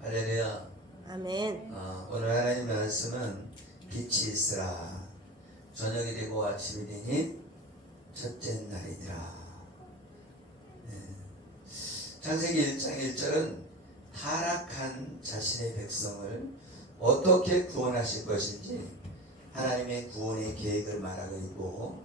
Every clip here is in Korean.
할렐루야. 아멘. 오늘 하나님 말씀은 빛이 있으라. 저녁이 되고 아침이 되니 첫째 날이니라. 창세기 1장 1절은 타락한 자신의 백성을 어떻게 구원하실 것인지 하나님의 구원의 계획을 말하고 있고,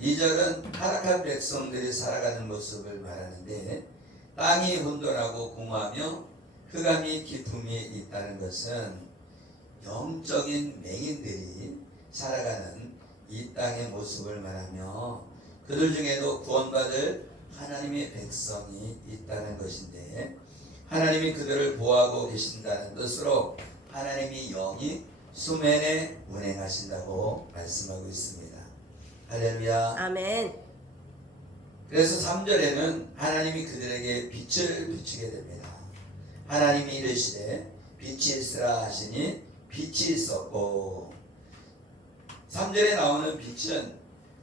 2절은 타락한 백성들이 살아가는 모습을 말하는데, 땅이 혼돈하고 공허하며 흑암이 깊음이 있다는 것은 영적인 맹인들이 살아가는 이 땅의 모습을 말하며, 그들 중에도 구원받을 하나님의 백성이 있다는 것인데, 하나님이 그들을 보호하고 계신다는 뜻으로 하나님이 영이 수면에 운행하신다고 말씀하고 있습니다. 할렐루야. 아멘. 그래서 3절에는 하나님이 그들에게 빛을 비추게 됩니다. 하나님이 이르시되 빛이 있으라 하시니 빛이 있었고, 3절에 나오는 빛은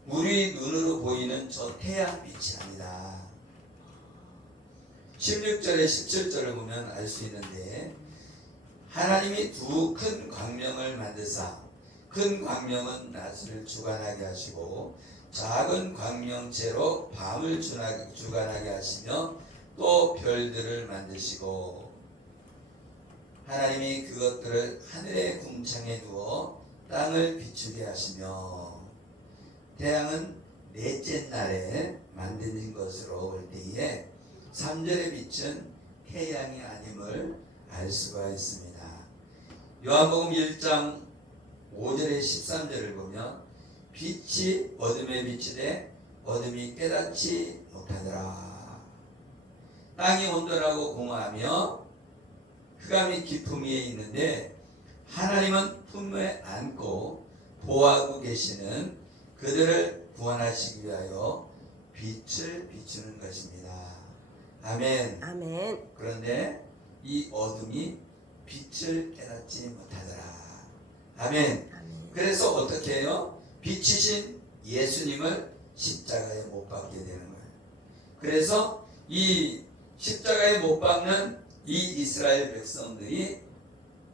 우리 눈으로 보이는 저 태양빛이 아니다. 16절에 17절을 보면 알 수 있는데, 하나님이 두 큰 광명을 만드사 큰 광명은 낮을 주관하게 하시고 작은 광명체로 밤을 주관하게 하시며 또 별들을 만드시고, 하나님이 그것들을 하늘의 궁창에 두어 땅을 비추게 하시며, 태양은 넷째 날에 만드는 것으로 볼 때에 3절의 빛은 태양이 아님을 알 수가 있습니다. 요한복음 1장 5절에 13절을 보면 빛이 어둠에 비치되 어둠이 깨닫지 못하더라. 땅이 온돌하고 공허하며 흑암이 깊음 위에 있는데, 하나님은 품에 안고 보호하고 계시는 그들을 구원하시기 위하여 빛을 비추는 것입니다. 아멘. 아멘. 그런데 이 어둠이 빛을 깨닫지 못하더라. 아멘. 아멘. 그래서 어떻게 해요? 빛이신 예수님을 십자가에 못 박게 되는 거예요. 그래서 이 십자가에 못 박는 이 이스라엘 백성들이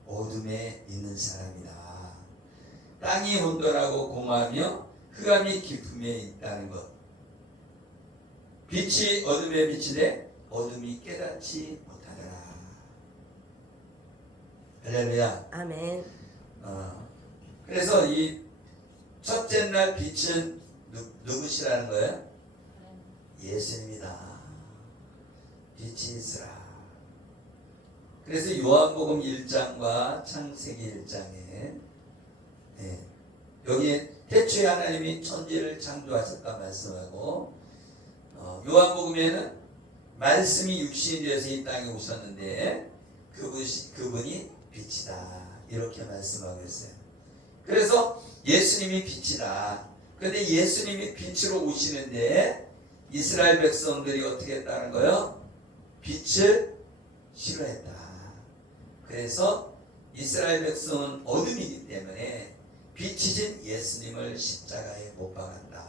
어둠에 있는 사람이다. 땅이 혼돈하고 공허하며 흑암이 깊음에 있다는 것. 빛이 어둠에 비치되 어둠이 깨닫지 못하더라. 할렐루야. 아멘. 그래서 이 첫째 날 빛은 누구시라는 거예요? 예수님이다. 빛이 있으라. 그래서 요한복음 1장과 창세기 1장에 여기에 태초에 하나님이 천지를 창조하셨다 말씀하고, 요한복음에는 말씀이 육신이 되어서 이 땅에 오셨는데 그분이 빛이다 이렇게 말씀하고 있어요. 그래서 예수님이 빛이다. 그런데 예수님이 빛으로 오시는데 이스라엘 백성들이 어떻게 했다는 거예요? 빛을 싫어했다. 그래서 이스라엘 백성은 어둠이기 때문에 빛이신 예수님을 십자가에 못 박았다.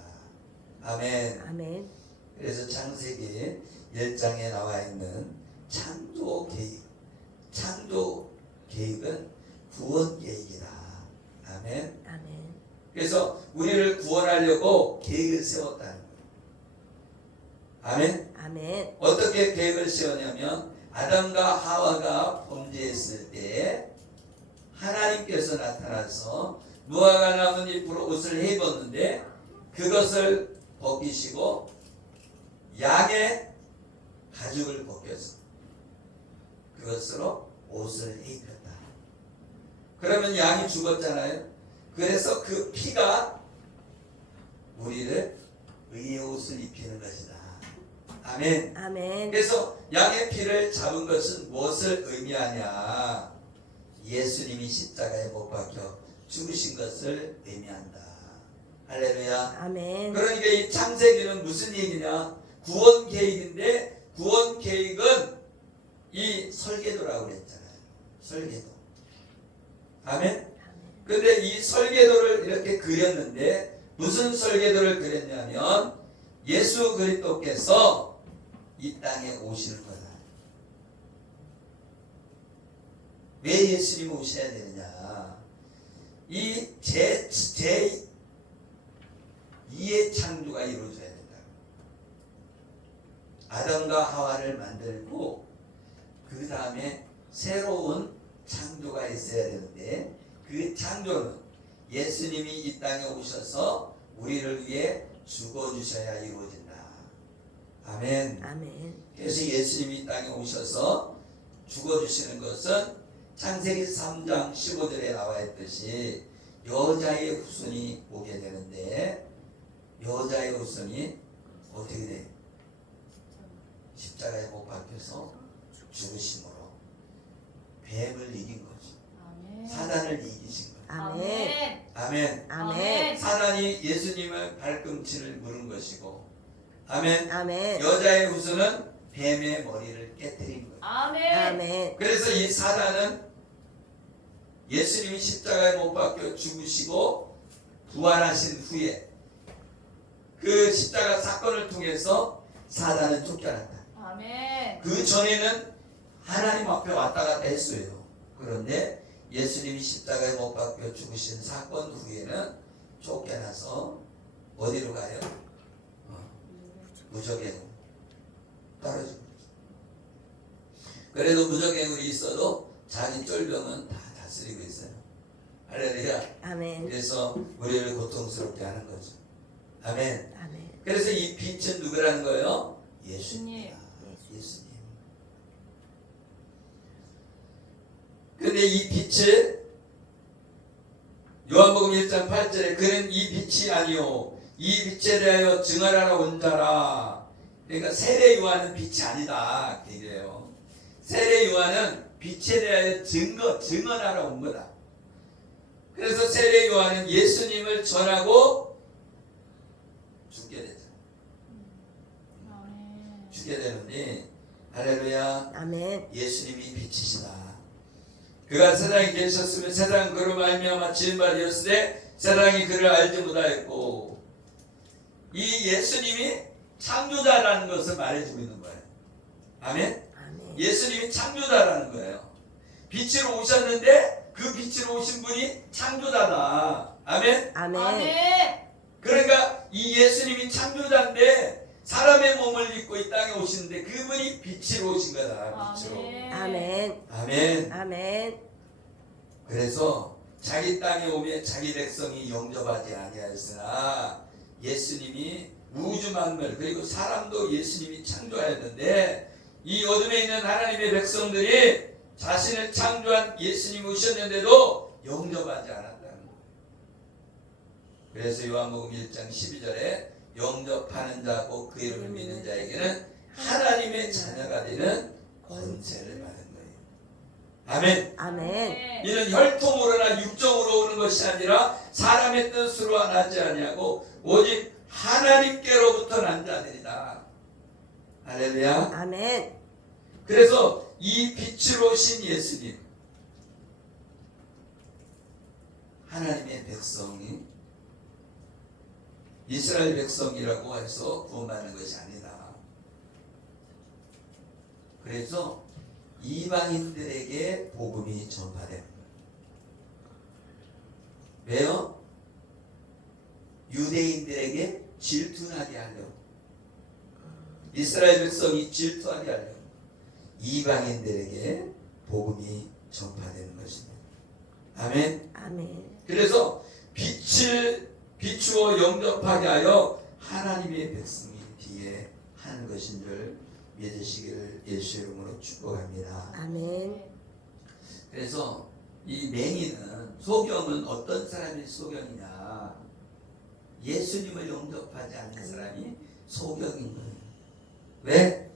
아멘. 아멘. 그래서 창세기 1장에 나와 있는 창조 계획은 구원 계획이다. 아멘. 아멘. 그래서 우리를 구원하려고 계획을 세웠다는 거예요. 아멘. 아멘. 어떻게 계획을 세웠냐면, 아담과 하와가 범죄했을 때 하나님께서 나타나서 무화과 나뭇잎으로 옷을 입었는데 그것을 벗기시고 양의 가죽을 벗겨서 그것으로 옷을 입혔다. 그러면 양이 죽었잖아요. 그래서 그 피가 우리를 의의 옷을 입히는 것이다. 아멘. 아멘. 그래서 양의 피를 잡은 것은 무엇을 의미하냐? 예수님이 십자가에 못 박혀 죽으신 것을 의미한다. 할렐루야. 아멘. 그러니까 이 창세기는 무슨 얘기냐? 구원 계획인데, 구원 계획은 이 설계도라고 그랬잖아요. 설계도. 아멘. 근데 이 설계도를 이렇게 그렸는데, 무슨 설계도를 그렸냐면 예수 그리스도께서 이 땅에 오시는 거다. 왜 예수님 오셔야 되느냐? 이 제 2의 창조가 이루어져야 된다. 아담과 하와를 만들고 그 다음에 새로운 창조가 있어야 되는데 그 창조는 예수님이 이 땅에 오셔서 우리를 위해 죽어주셔야 이루어진다. 아멘. 아멘. 그래서 예수님이 이 땅에 오셔서 죽어주시는 것은 창세기 3장 15절에 나와 있듯이 여자의 후손이 오게 되는데 여자의 후손이 어떻게 돼? 십자가에 못 박혀서 죽으심으로 뱀을 이긴 거죠. 아멘. 사단을 이기신 거예요. 아멘. 아멘. 아멘. 사단이 예수님의 발꿈치를 물은 것이고, 아멘. 아멘. 여자의 후손은 뱀의 머리를 깨뜨린 거예요. 아멘. 아멘. 그래서 이 사단은 예수님이 십자가에 못 박혀 죽으시고 부활하신 후에 그 십자가 사건을 통해서 사단은 쫓겨났다. 아멘. 그 전에는 하나님 앞에 왔다 갔다 했어요. 그런데 예수님이 십자가에 못 박혀 죽으신 사건 후에는 쫓겨나서 어디로 가요? 무적의 떨어진 거죠. 그래도 무적행울이 있어도 자기 쫄병은 다 다스리고 있어요. 할렐루야. 아멘. 그래서 우리를 고통스럽게 하는 거죠. 아멘. 아멘. 그래서 이 빛은 누구라는 거예요? 예수님. 예수님. 근데 이 빛을 요한복음 1장 8절에 그는 이 빛이 아니요 이 빛에 대하여 증언하러 온 자라. 그러니까 세례 요한은 빛이 아니다. 이래요. 세례 요한은 빛에 대하여 증언하러 온 거다. 그래서 세례 요한은 예수님을 전하고 죽게 되죠. 아멘. 죽게 되는데 할렐루야. 아멘. 예수님이 빛이시다. 그가 세상에 계셨으면 세상은 그로 말미암아 지은 바 되었으되 세상이 그를 알지 못하였고, 이 예수님이 창조자라는 것을 말해주고 있는 거예요. 아멘. 아멘. 예수님이 창조자라는 거예요. 빛으로 오셨는데 그 빛으로 오신 분이 창조자다. 아멘. 아멘. 아멘. 그러니까 이 예수님이 창조자인데 사람의 몸을 입고 이 땅에 오시는데 그분이 빛으로 오신 거다. 빛으로. 아멘. 아멘. 아멘. 그래서 자기 땅에 오면 자기 백성이 영접하지 아니하였으나 예수님이 우주 만물 그리고 사람도 예수님이 창조하였는데 이 어둠에 있는 하나님의 백성들이 자신을 창조한 예수님이 오셨는데도 영접하지 않았다는 거예요. 그래서 요한복음 1장 12절에 영접하는 자고 그 이름을 믿는 자에게는 하나님의 자녀가 되는 권세를 받은 거예요. 아멘. 아멘. 이는 혈통으로나 육정으로 오는 것이 아니라 사람의 뜻으로 나지 아니하고 오직 하나님께로부터 난 자들이다. 할렐루야. 아멘. 그래서 이 빛으로 오신 예수님, 하나님의 백성이 이스라엘 백성이라고 해서 구원받는 것이 아니다. 그래서 이방인들에게 복음이 전파되는 거예요. 왜요? 유대인들에게 질투나게 하려고, 이스라엘 백성이 질투하게 하려고 이방인들에게 복음이 전파되는 것입니다. 아멘. 아멘. 그래서 빛을 비추어 영접하게 하여 하나님의 백성이 뒤에 하는 것인 줄 믿으시기를 예수 이름으로 축복합니다. 아멘. 그래서 이 맹인은, 소경은 어떤 사람이 소경이냐? 예수님을 영접하지 않는 사람이 소경인 거예요. 왜?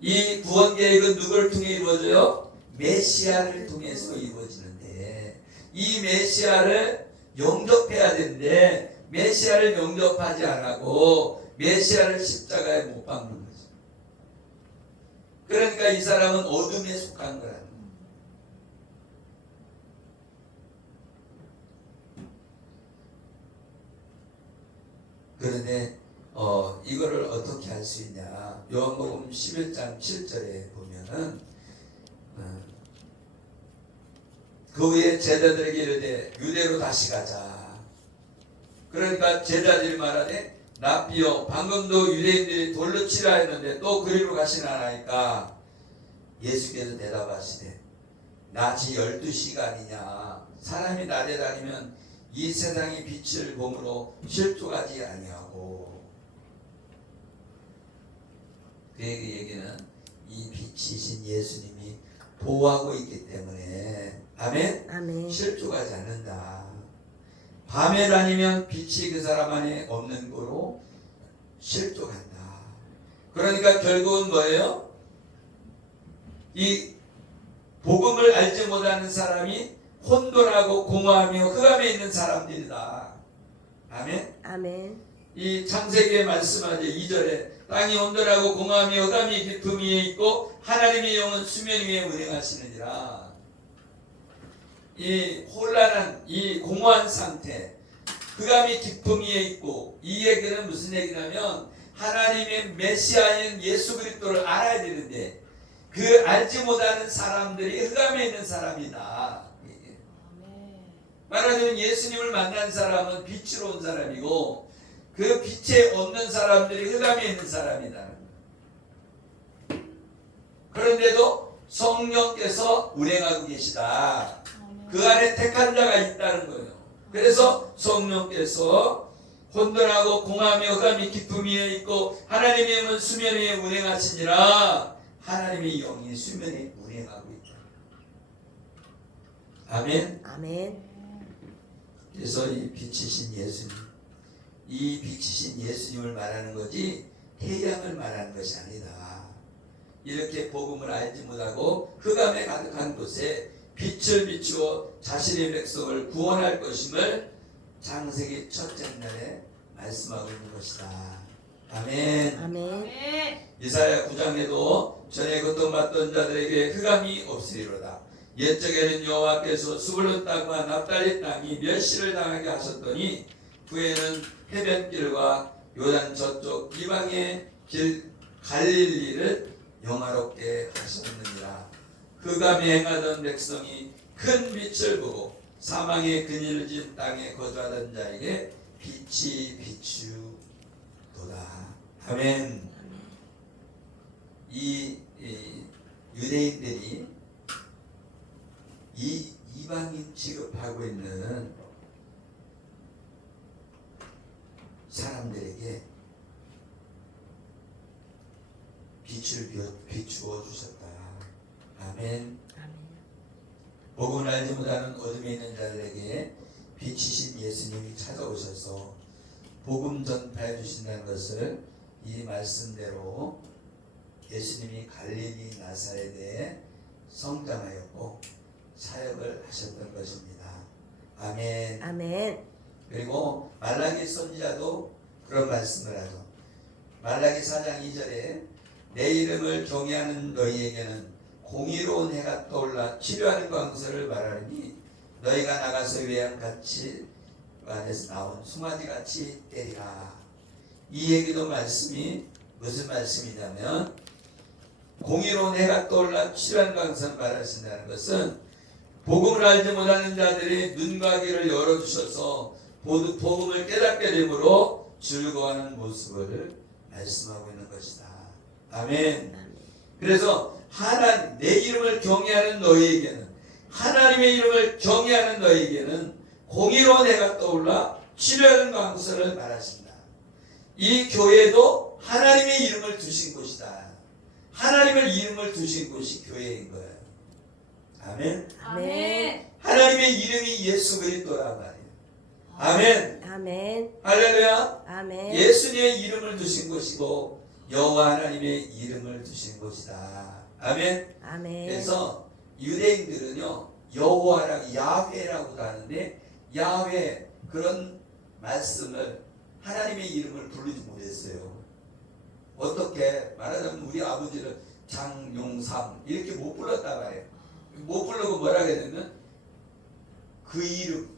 이 구원 계획은 누구를 통해 이루어져요? 메시아를 통해서 이루어지는데 이 메시아를 영접해야 되는데 메시아를 영접하지 않고 메시아를 십자가에 못 박는 거죠. 그러니까 이 사람은 어둠에 속한 거라는 거예요. 그런데 이거를 어떻게 할 수 있냐? 요한복음 11장 7절에 보면은 그 후에 제자들에게 이르되 유대로 다시 가자. 그러니까 제자들이 말하되 랍비여 방금도 유대인들이 돌로 치라 했는데 또 그리로 가시나이까. 예수께서 대답하시되 낮이 12시간이냐 사람이 낮에 다니면 이 세상의 빛을 보므로 실족하지 아니하고. 그 얘기는 이 빛이신 예수님이 보호하고 있기 때문에 아멘? 아멘. 실족하지 않는다. 밤에 다니면 빛이 그 사람 안에 없는 거로 실족한다. 그러니까 결국은 뭐예요? 이 복음을 알지 못하는 사람이 혼돈하고 공허하며 흑암에 있는 사람들이다. 아멘? 아멘. 이 창세기에 말씀하죠. 2절에 땅이 혼돈하고 공허하며 흑암이 깊음 위에 있고 하나님의 영은 수면 위에 운행하시느니라. 이 혼란한 이 공허한 상태, 흑암이 깊음 위에 있고, 이 얘기는 무슨 얘기냐면 하나님의 메시아인 예수 그리스도를 알아야 되는데 그 알지 못하는 사람들이 흑암에 있는 사람이다. 말하자면 예수님을 만난 사람은 빛으로 온 사람이고 그 빛에 없는 사람들이 흑암에 있는 사람이다. 그런데도 성령께서 운행하고 계시다. 그 안에 택한 자가 있다는 거예요. 그래서 성령께서 혼돈하고 공허하며 흑암이 깊음 위에 있고 하나님의 영은 수면 위에 운행하시니라. 하나님의 영이 수면에 운행하고 있다. 아멘. 아멘. 그래서 이 빛이신 예수님, 이 빛이신 예수님을 말하는 거지 태양을 말하는 것이 아니다. 이렇게 복음을 알지 못하고 흑암에 가득한 곳에 빛을 비추어 자신의 백성을 구원할 것임을 창세기 첫째 날에 말씀하고 있는 것이다. 아멘. 아멘. 이사야 9장에도 전에 고통받던 자들에게 흑암이 없으리로다. 옛적에는 여호와께서 스불론 땅과 납달리 땅이 멸시를 당하게 하셨더니 후에는 해변길과 요단 저쪽 이방의 길 갈릴리를 영화롭게 하셨느니라. 흑암에 행하던 백성이 큰 빛을 보고 사망의 그늘을 진 땅에 거주하던 자에게 빛이 비추도다. 아멘. 이 유대인들이 이 이방인 취급하고 있는 사람들에게 빛을 비추어 주셨다. 아멘. 복음을 알지 못하는 어둠에 있는 자들에게 빛이신 예수님이 찾아오셔서 복음 전파해 주신다는 것을 이 말씀대로 예수님이 갈릴리 나사렛에 성장하였고 사역을 하셨던 것입니다. 아멘. 아멘. 그리고 말라기 선지자도 그런 말씀을 하죠. 말라기 4장 2절에 내 이름을 경외하는 너희에게는 공의로운 해가 떠올라 치료하는 광서를 말하니 너희가 나가서 외양같이 안에서 나온 송아지같이 때리라. 이 얘기도 말씀이 무슨 말씀이냐면 공의로운 해가 떠올라 치료하는 광서를 말하신다는 것은 복음을 알지 못하는 자들이 눈과 귀를 열어주셔서 복음을 깨닫게 되므로 즐거워하는 모습을 말씀하고 있는 것이다. 아멘. 그래서 하나님, 내 이름을 경외하는 너희에게는, 하나님의 이름을 경외하는 너희에게는 공의로운 해가 떠올라 치료하는 광서를 말하신다. 이 교회도 하나님의 이름을 두신 곳이다. 하나님의 이름을 두신 곳이 교회인 거예요. 아멘. 아멘. 하나님의 이름이 예수 그리스도란 말이에요. 아멘. 아멘. 할렐루야. 아멘. 예수님의 이름을 두신 곳이고 여호와 하나님의 이름을 두신 곳이다. 아멘. 아멘. 그래서 유대인들은요 여호와라고 야훼라고도 하는데 야훼 그런 말씀을 하나님의 이름을 부르지 못했어요. 어떻게 말하자면 우리 아버지를 장용삼 이렇게 못 불렀다 말이에요. 못 부르고 뭐라 해야 되면 그 이름,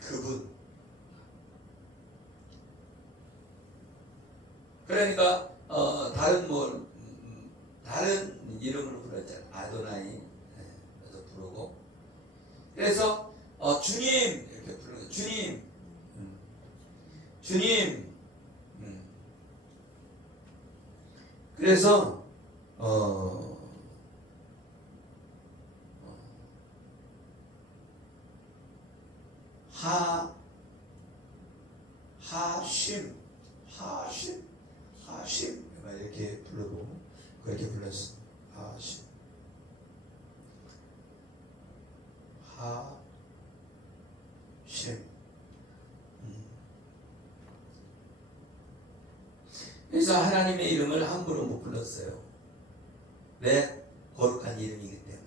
그분. 그러니까 다른 이름으로 불렀잖아요. 아도나이. 그래서 부르고. 그래서 주님 이렇게 부르는 주님, 주님. 그래서 하심 이렇게 부르고 그렇게 불렀어. 하심, 하심. 그래서 하나님의 이름을 함부로 못 불렀어요. 왜? 거룩한 이름이기 때문에.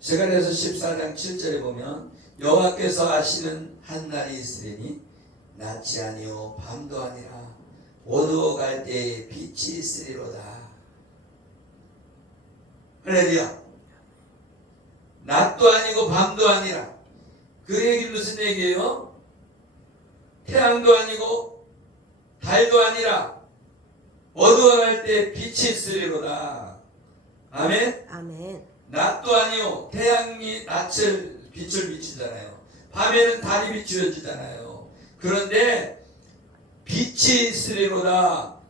스가랴서 14장 7절에 보면 여호와께서 아시는 한 날이 있으리니 낮이 아니요 밤도 아니라 어두워갈 때에 빛이 있으리로다. 할렐루야. 낮도 아니고 밤도 아니라, 그 얘기 무슨 얘기예요? 태양도 아니고 달도 아니라 어두워갈 때 빛이 있으리로다. 아멘. 아멘. 낮도 아니요 태양이 빛을 비추잖아요. 밤에는 달이 비추어지잖아요. 그런데 빛이 있으리로다.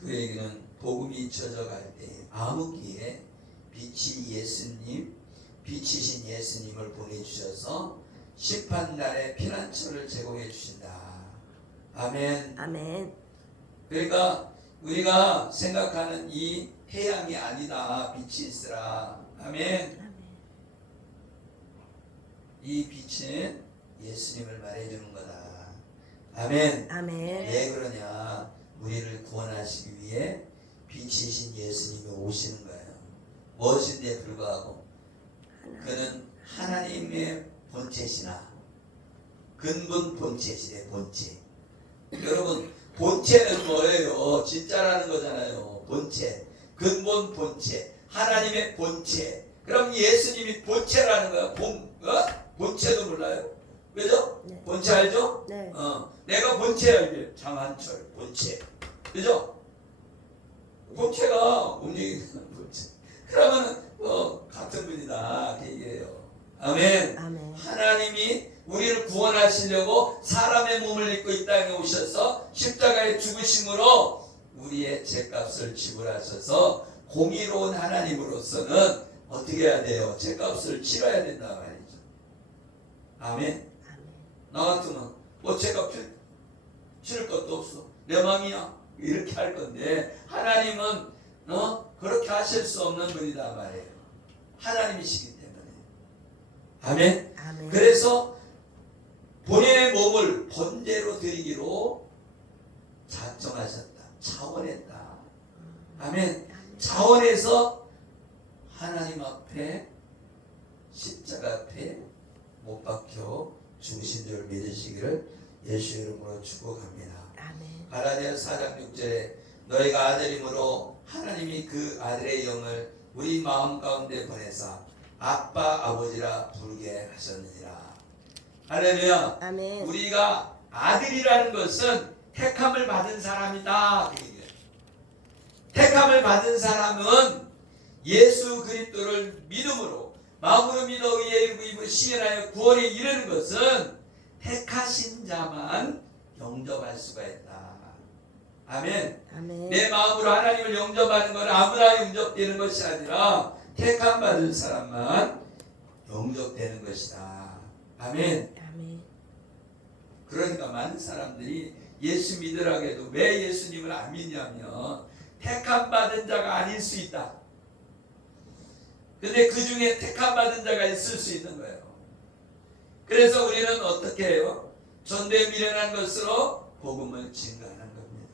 그 얘기는 복음이 젖어갈 때 암흑기에 빛이 예수님, 빛이신 예수님을 보내주셔서 심판날에 피난처를 제공해 주신다. 아멘. 아멘. 그러니까 우리가 생각하는 이 태양이 아니다. 빛이 있으라. 아멘. 아멘. 이 빛은 예수님을 말해주는 거다. 아멘. 아멘. 왜 그러냐? 우리를 구원하시기 위해 빛이신 예수님이 오시는 거예요. 무엇인데 불구하고 그는 하나님의 본체시나 근본 본체시래. 본체. 여러분, 본체는 뭐예요? 진짜라는 거잖아요. 본체, 근본 본체, 하나님의 본체. 그럼 예수님이 본체라는 거야. 본체도 몰라요? 그죠? 네. 본체 알죠? 네. 내가 본체야. 이게 장한철 본체. 그죠? 본체가 움직이는 본체. 그러면은 같은 분이다. 그 얘기예요. 아멘. 아멘. 하나님이 우리를 구원하시려고 사람의 몸을 입고 이 땅에 오셔서 십자가에 죽으심으로 우리의 죄값을 지불하셔서 공의로운 하나님으로서는 어떻게 해야 돼요? 죄값을 치러야 된다 말이죠. 아멘. 아멘. 나 같으면 죄값 치를 것도 없어. 내 맘이야. 이렇게 할 건데 하나님은 그렇게 하실 수 없는 분이다 말이에요. 하나님이시기 때문에. 아멘. 아멘. 그래서 본인의 몸을 번제로 드리기로 작정하셨다. 차원했다. 아멘. 차원에서 하나님 앞에 십자가 앞에 못 박혀 죽으신 줄 믿으시기를 예수 이름으로 축복합니다. 아멘. 갈라디아서 4장 6절에 너희가 아들이므로 하나님이 그 아들의 영을 우리 마음 가운데 보내사 아빠 아버지라 부르게 하셨느니라. 할렐루야. 아멘. 우리가 아들이라는 것은 택함을 받은 사람이다. 그 얘기예요. 택함을 받은 사람은 예수 그리스도를 믿음으로 마음으로 믿어 의에 이르고 입으로 시인하여 구원에 이르는 것은 택하신 자만 영접할 수가 있다. 아멘. 아멘. 내 마음으로 하나님을 영접하는 것은 아무나 영접되는 것이 아니라 택함 받은 사람만 영접되는 것이다. 아멘. 아멘. 그러니까 많은 사람들이 예수 믿으라고 해도 왜 예수님을 안 믿냐면 택함 받은 자가 아닐 수 있다. 근데 그 중에 택함 받은 자가 있을 수 있는 거예요. 그래서 우리는 어떻게 해요? 전도에 미련한 것으로 복음을 증거하는 겁니다.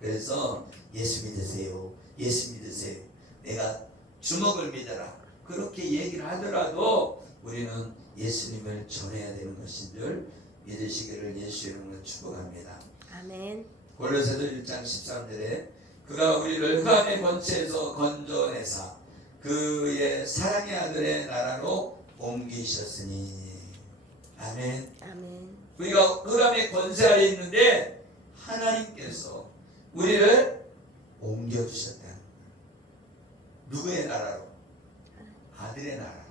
그래서 예수 믿으세요. 예수 믿으세요. 내가 주먹을 믿어라. 그렇게 얘기를 하더라도 우리는 예수님을 전해야 되는 것인 줄 믿으시기를 예수 이름으로 축복합니다. 아멘. 골로새서 1장 13절에 그가 우리를 흑암의 번체에서 건져내사 그의 사랑의 아들의 나라로 옮기셨으니. 아멘. 아멘. 우리가 흑암의 권세 아래 있는데 하나님께서 우리를 옮겨주셨다. 누구의 나라로? 아들의 나라.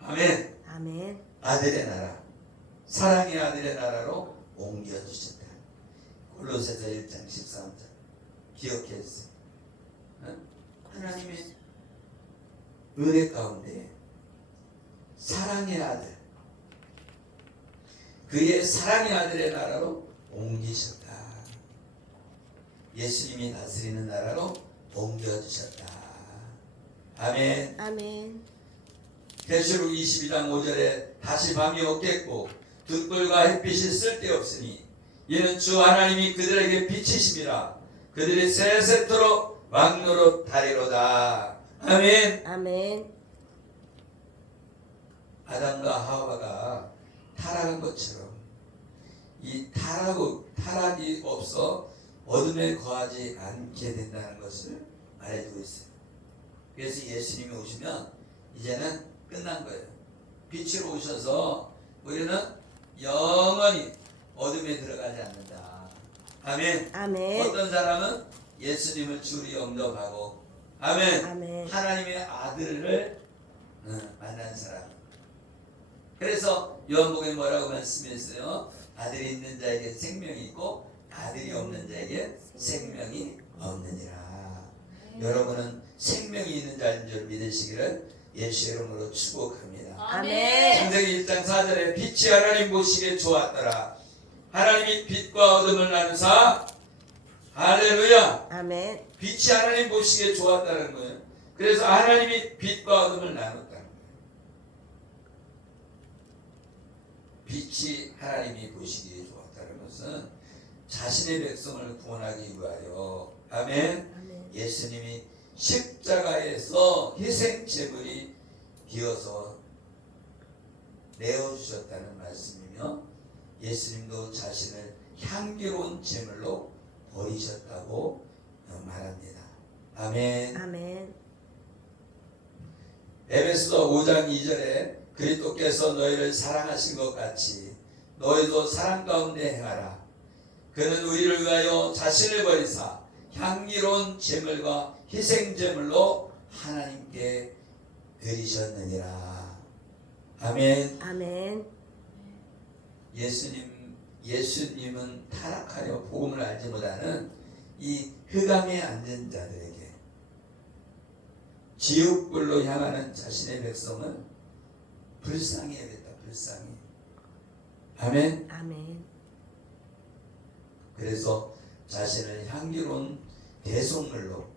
아멘. 아멘. 아들의 나라. 사랑의 아들의 나라로 옮겨주셨다. 골로새서 1장 13절 기억해 주세요. 하나님의 은혜 가운데 사랑의 아들, 그의 사랑의 아들의 나라로 옮기셨다. 예수님이 다스리는 나라로 옮겨주셨다. 아멘. 아멘. 계시록 22장 5절에 다시 밤이 없겠고 등불과 햇빛이 쓸데없으니 이는 주 하나님이 그들에게 빛이심이라. 그들이 세세토록 왕노릇 하리로다. 아멘. 아멘. 아담과 하와가 타락한 것처럼 이 타락이 없어 어둠에 거하지 않게 된다는 것을 말해주고 있어요. 그래서 예수님이 오시면 이제는 끝난 거예요. 빛으로 오셔서 우리는 영원히 어둠에 들어가지 않는다. 아멘. 아멘. 어떤 사람은 예수님을 주로 영접하고 아멘. 아멘. 하나님의 아들을 만난 사람. 그래서 요한복음에 뭐라고 말씀했어요? 아들이 있는 자에게 생명이 있고 아들이 없는 자에게 생명이 없느니라. 여러분은 생명이 있는 자인 줄 믿으시기를 예수 이름으로 축복합니다. 아멘. 창세기 1장 4절에 빛이 하나님 보시기에 좋았더라. 하나님이 빛과 어둠을 나누사 할렐루야. 아멘. 빛이 하나님 보시기에 좋았다는 거예요. 그래서 하나님이 빛과 어둠을 나눴다는 거예요. 빛이 하나님이 보시기에 좋았다는 것은 자신의 백성을 구원하기 위하여 아멘. 아멘. 예수님이 십자가에서 희생 제물이 되어서 내어주셨다는 말씀이며 예수님도 자신을 향기로운 제물로 버리셨다고 말합니다. 아멘. 아멘. 에베소서 5장 2절에 그리스도께서 너희를 사랑하신 것 같이 너희도 사랑 가운데 행하라. 그는 우리를 위하여 자신을 버리사 향기로운 제물과 희생 제물로 하나님께 드리셨느니라. 아멘. 아멘. 예수님은 타락하여 복음을 알지 못하는 이 흑암에 앉은 자들에게 지옥불로 향하는 자신의 백성을 불쌍히 여겼다. 불쌍히. 아멘. 아멘. 그래서 자신을 향기로운 대속물로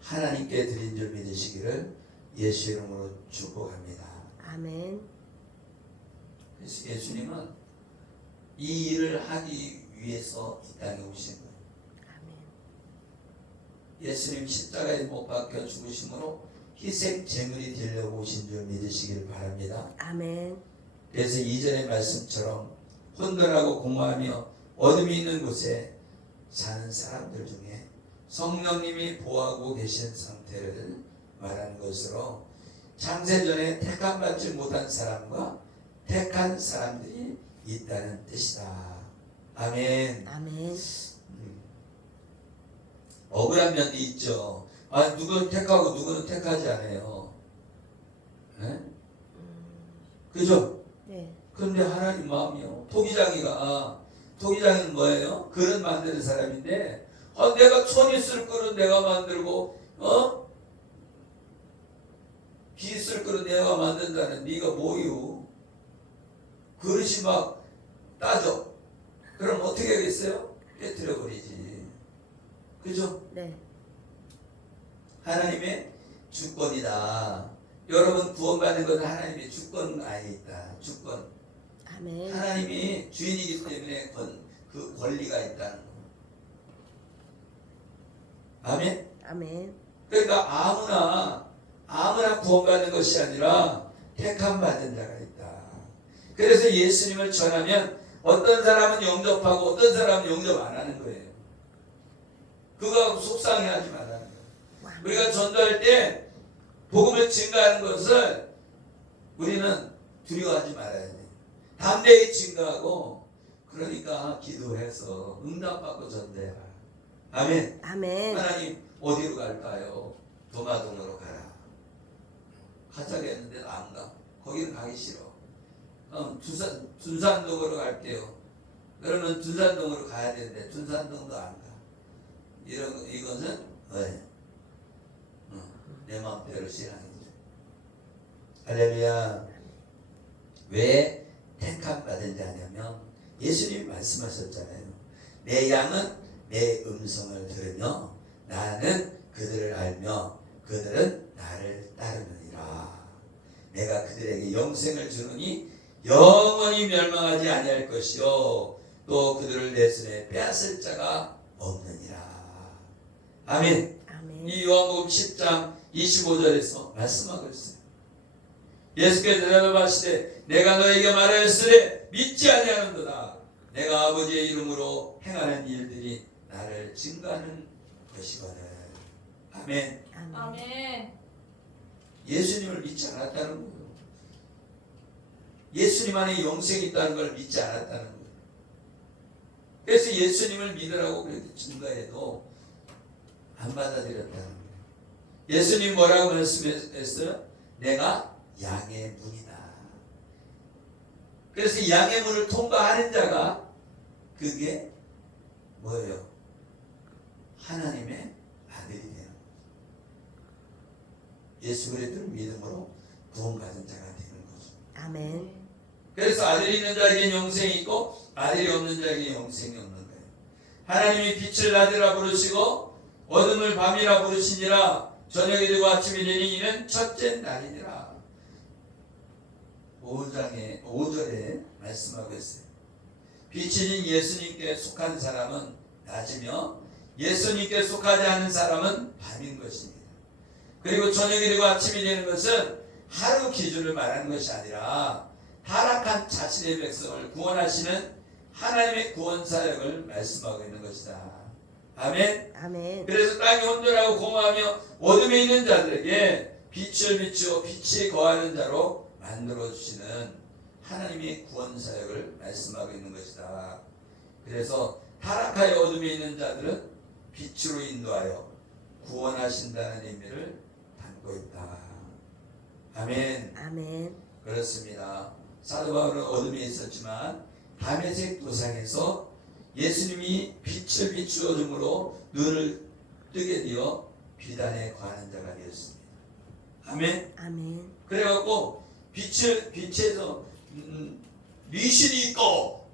하나님께 드린 줄 믿으시기를 예수 이름으로 축복합니다. 아멘. 그래서 예수님은 이 일을 하기 위해서 이 땅에 오신 거예요. 아멘. 예수님 십자가에 못 박혀 죽으심으로 희생 제물이 되려고 오신 줄 믿으시길 바랍니다. 아멘. 그래서 이전의 말씀처럼 혼돈하고 공허하며 어둠이 있는 곳에 사는 사람들 중에 성령님이 보호하고 계신 상태를 말하는 것으로 창세전에 택함받지 못한 사람과 택한 사람들이 있다는 뜻이다. 아멘. 아멘. 억울한 면도 있죠. 누구는 택하고 누구는 택하지 않아요. 네? 그죠? 네. 그런데 하나님 마음이요. 토기장이는 뭐예요? 그릇 만드는 사람인데 내가 손이 쓸 그릇 내가 만들고 비 쓸 그릇 내가 만든다는 네가 뭐요? 그릇이 막 따져. 그럼 어떻게 하겠어요? 깨트려 버리지. 그죠? 네. 하나님의 주권이다. 여러분 구원받는 것은 하나님의 주권 안에 있다. 주권. 아멘. 하나님이 주인이기 때문에 그 권리가 있다는 거. 아멘. 아멘. 그러니까 아무나 구원받는 것이 아니라 택함 받은 자가 있다. 그래서 예수님을 전하면 어떤 사람은 영접하고 어떤 사람은 영접 안 하는 거예요. 그거 속상해하지 말라는 거예요. 우리가 전도할 때 복음을 증가하는 것을 우리는 두려워하지 말아야 돼. 담대히 증거하고 그러니까 기도해서 응답받고 전대해라. 아멘. 아멘. 하나님 어디로 갈까요? 도마동으로 가라. 가자고 했는데 안 가. 거기는 가기 싫어. 둔산동으로 갈게요. 그러면 둔산동으로 가야 되는데 둔산동도 안 가. 이것은 내 마음대로 신앙이죠. 할렐루야. 왜 택함 받은 자냐면 예수님이 말씀하셨잖아요. 내 양은 내 음성을 들으며 나는 그들을 알며 그들은 나를 따르느니라. 내가 그들에게 영생을 주느니 영원히 멸망하지 아니할 것이요 또 그들을 내 손에 빼앗을 자가 없느니라. 아멘. 아멘. 이 요한복음 10장 25절에서 말씀하고 있어요. 예수께서 대답하시되 내가 너에게 말하였으되 믿지 아니하는도다. 내가 아버지의 이름으로 행하는 일들이 나를 증거하는 것이거든. 아멘. 아멘. 아멘. 예수님을 믿지 않았다는 거예요. 예수님 안에 영생이 있다는 걸 믿지 않았다는 거예요. 그래서 예수님을 믿으라고 그렇게 증거해도 안 받아들였다는 거예요. 예수님 뭐라고 말씀했어요? 내가 양의 문이다. 그래서 이 양의 문을 통과하는 자가 그게 뭐예요? 하나님의 아들이 되는 거예요. 예수 그리스도를 믿음으로 구원받은 자가 되는 거죠. 아멘. 그래서 아들이 있는 자에게 영생이 있고 아들이 없는 자에게 영생이 없는 거예요. 하나님이 빛을 낮이라 부르시고 어둠을 밤이라 부르시니라. 저녁이 되고 아침이 되니 이는 첫째 날이니라. 5절에 말씀하고 있어요. 빛이신 예수님께 속한 사람은 낮이며 예수님께 속하지 않은 사람은 밤인 것입니다. 그리고 저녁이 되고 아침이 되는 것은 하루 기준을 말하는 것이 아니라 타락한 자신의 백성을 구원하시는 하나님의 구원 사역을 말씀하고 있는 것이다. 아멘. 아멘. 그래서 땅이 혼돈하고 공허하며 어둠에 있는 자들에게 빛을 비추어 빛이 거하는 자로 만들어 주시는 하나님의 구원 사역을 말씀하고 있는 것이다. 그래서 타락하여 어둠에 있는 자들은 빛으로 인도하여 구원하신다는 의미를 담고 있다. 아멘. 아멘. 그렇습니다. 사도 바울은 어둠에 있었지만 다메섹 도상에서 예수님이 빛을 비추어 줌으로 눈을 뜨게 되어 비단에 거하는 자가 되었습니다. 아멘. 아멘. 그래갖고 빛에서 미신이 있고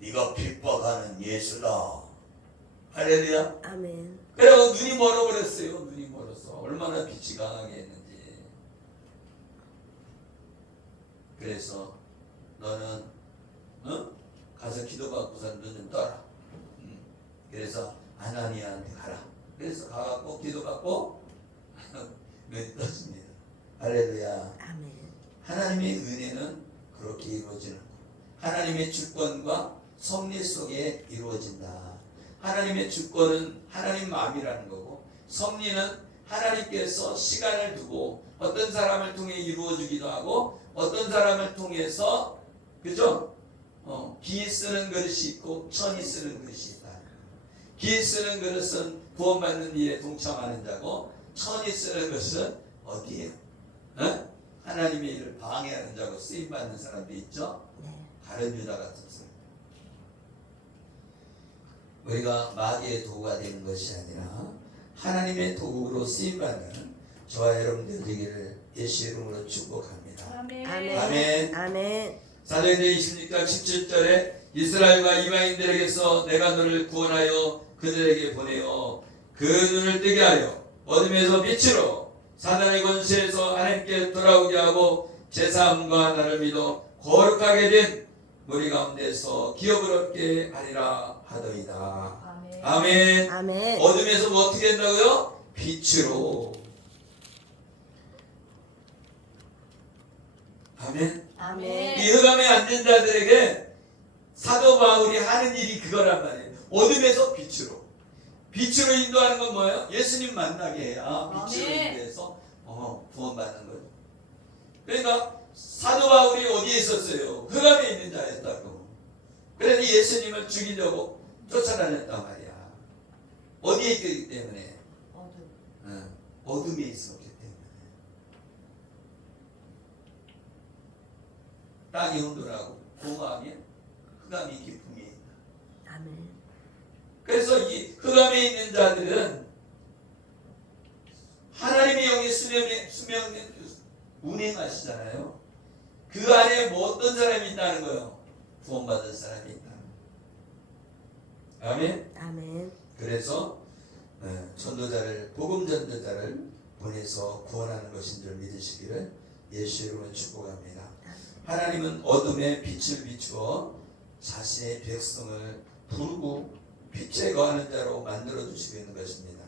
네가 핍박하는 예수다. 할렐루야. 아멘. 그래갖고 눈이 멀어버렸어요. 눈이 멀어서 얼마나 빛이 강하게 했는지. 그래서 너는 가서 기도받고서 눈 좀 떠라. 그래서 아나니아한테 가라. 그래서 가갖고 기도받고 눈이 떴습니다. 할렐루야. 아멘. 하나님의 은혜는 그렇게 이루어지는 거예요. 하나님의 주권과 섭리 속에 이루어진다. 하나님의 주권은 하나님 마음이라는 거고 섭리는 하나님께서 시간을 두고 어떤 사람을 통해 이루어지기도 하고 어떤 사람을 통해서 그죠? 기 쓰는 그릇이 있고 천이 쓰는 그릇이 있다. 기 쓰는 그릇은 구원받는 일에 동참하는 자고 천이 쓰는 것은 어디에요? 하나님의 일을 방해하는 자고 쓰임받는 사람도 있죠? 네. 다른 유다 같은 사람. 우리가 마귀의 도구가 되는 것이 아니라 하나님의 도구로 쓰임받는 저와 여러분들 되기를 예수 이름으로 축복합니다. 아멘. 아멘. 아멘. 아멘. 사도행전 26장 17절에 이스라엘과 이방인들에게서 내가 너를 구원하여 그들에게 보내어 그 눈을 뜨게 하여 어둠에서 빛으로 사단의 권세에서 하나님께 돌아오게 하고 제사함과 나를 믿어 거룩하게 된 무리 가운데서 기업을 얻게 하리라 하더이다. 아멘. 아멘. 아멘. 어둠에서 뭐 어떻게 된다고요? 빛으로. 아멘. 아멘. 이 흑암에 앉은 자들에게 사도 바울이 하는 일이 그거란 말이에요. 어둠에서 빛으로. 빛으로 인도하는 건 뭐예요? 예수님 만나게 해야 빛으로 아멘. 인도해서 구원받는 거예요. 그러니까 사도 바울이 어디에 있었어요? 흑암에 있는 자였다고. 그래서 예수님을 죽이려고 쫓아다녔단 말이야. 어디에 있기 때문에? 어둠에 있었기 때문에. 땅이 혼돈하고 공허하면 흑암이 깊음이 있다. 아멘. 그래서 이 흑암에 있는 자들은 하나님의 영이 수명 운행하시잖아요. 그 안에 뭐 어떤 사람이 있다는 거예요? 구원받은 사람이 있다. 아멘. 아멘. 그래서 전도자를 복음 전도자를 보내서 구원하는 것인 줄 믿으시기를 예수 이름으로 축복합니다. 하나님은 어둠에 빛을 비추어 자신의 백성을 부르고 빛에 거하는 자로 만들어 주시고 있는 것입니다.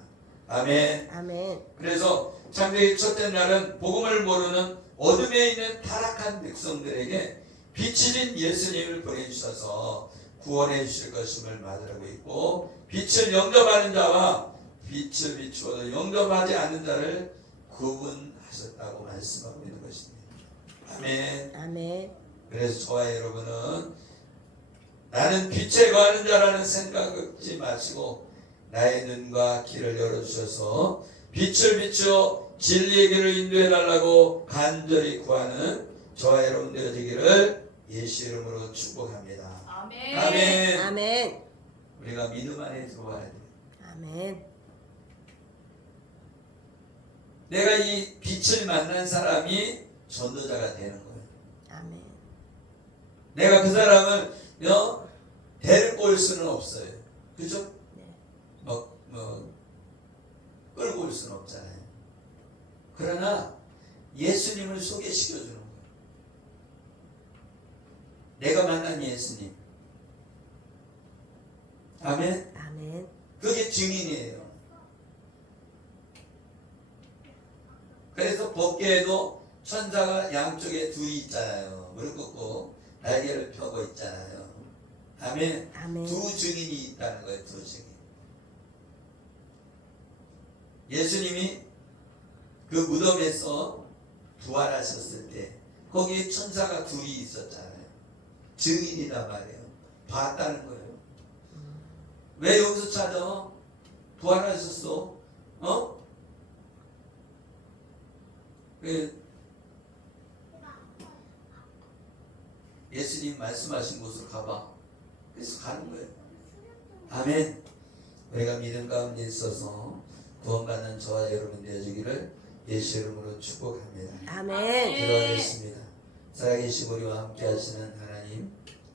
아멘. 아멘. 그래서 창세기 첫째 날은 복음을 모르는 어둠에 있는 타락한 백성들에게 빛이신 예수님을 보내주셔서 구원해 주실 것임을 말하고 있고, 빛을 영접하는 자와 빛을 비추어도 영접하지 않는 자를 구분하셨다고 말씀하고 있는 것입니다. 아멘. 아멘. 그래서 저와 여러분은 나는 빛에 거하는 자라는 생각 갖지 마시고 나의 눈과 귀를 열어주셔서 빛을 비추어 진리의 길을 인도해 달라고 간절히 구하는 저와 여러분 되어지기를 예수 이름으로 축복합니다. 아멘. 아멘. 아멘. 우리가 믿음 안에 들어와야 돼요. 아멘. 내가 이 빛을 만난 사람이 전도자가 되는 거예요. 아멘. 내가 그 사람을 데리고 올 수는 없어요. 그죠? 네. 끌고 올 수는 없잖아요. 그러나 예수님을 소개시켜 주는 거예요. 내가 만난 예수님. 아멘. 아멘. 그게 증인이에요. 그래서 법궤에도 천사가 양쪽에 둘이 있잖아요. 무릎 꿇고 날개를 펴고 있잖아요. 아멘. 아멘. 두 증인이 있다는 거예요. 두 증인. 예수님이 그 무덤에서 부활하셨을 때 거기에 천사가 둘이 있었잖아요. 증인이란 말이에요. 봤다는 거예요. 왜 여기서 찾아? 부활하셨어? 왜 예수님 말씀하신 곳으로 가봐. 그래서 가는 거예요. 아멘. 우리가 믿음 가운데 있어서 구원받는 저와 여러분 되어지기를 예수 이름으로 축복합니다. 아멘. 기도하겠습니다. 살아계신 우리와 함께 하시는 하나님,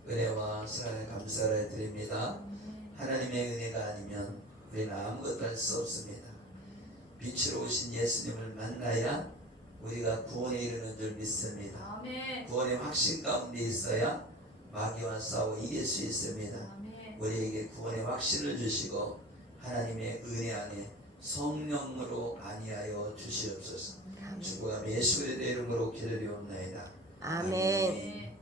은혜와 사랑을 감사를 드립니다. 하나님의 은혜가 아니면 우리는 아무것도 할 수 없습니다. 빛으로 오신 예수님을 만나야 우리가 구원에 이르는 줄 믿습니다. 아멘. 구원의 확신 가운데 있어야 마귀와 싸워 이길 수 있습니다. 아멘. 우리에게 구원의 확신을 주시고 하나님의 은혜 안에 성령으로 안위하여 주시옵소서. 주가 예수의 이름으로 기도리옵나이다. 아멘. 아멘.